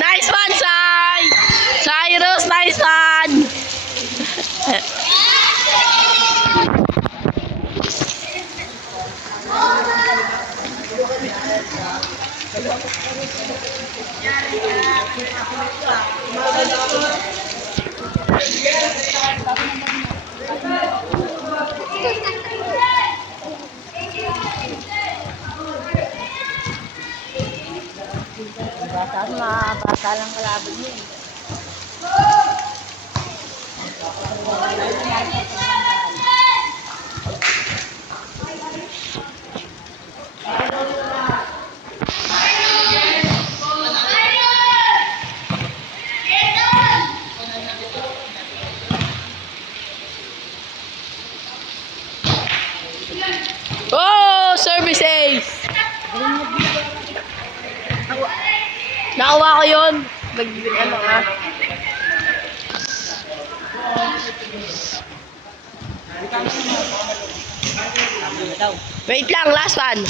Nice one, Sai! Cyrus, nice one! Bata lang kalaban yun. Oh! Service ace! Nakuha ko yun. Ano nga. Wait lang, last one.